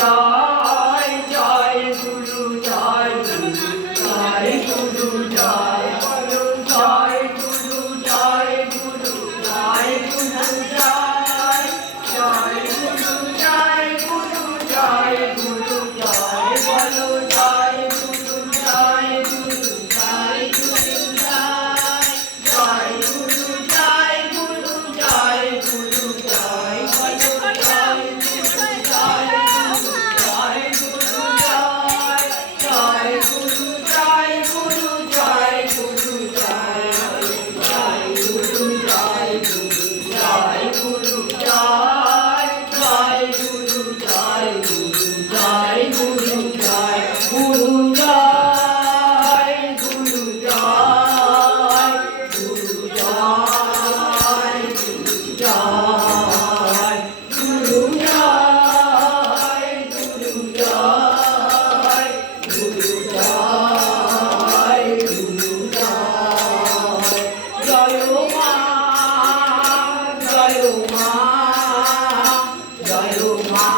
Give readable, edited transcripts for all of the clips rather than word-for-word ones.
জয় জয় গুরু জয় গুরু জয় গুরু জয় বলো জয় গুরু জয় গুরু জয় গুরু জয় জয় গুরু জয় গুরু জয় গুরু জয় বলো জয় গুরু জয় গুরু জয় গুরু জয় জয় গুরু জয় গুরু জয় গুরু জয় বলো জয় গুরু জয় গুরু জয় গুরু জয় জয় গুরু জয় গুরু জয় গুরু জয় জয় গুরু জয় গুরু জয় গুরু জয় জয় গুরু জয় গুরু জয় গুরু জয় গুরু জয় গুরু জয় গুরু জয় গুরু জয় গুরু জয় গুরু জয় গুরু জয় গুরু জয় জয় মা জয় মা জয় মা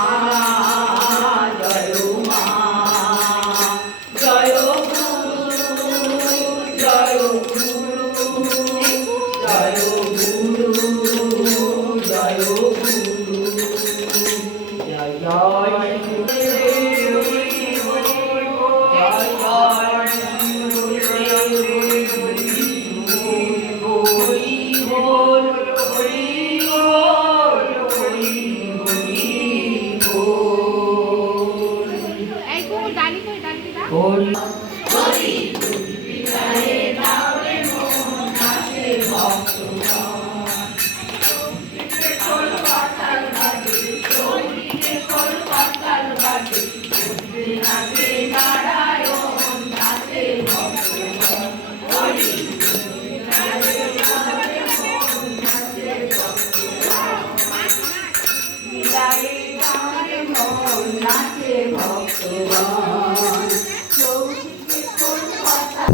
জয় মা জয় গুরু জয় গুরু জয় গুরু জয় গুরু জয় জয় নাচে ভক্তগণ চৌচিতে কলকাতা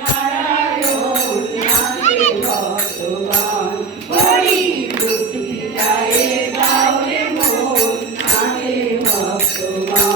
নারায়ণ নাচে ভক্তগণ হরি দুটি যায় গাওরে মন নাচে ভক্তগণ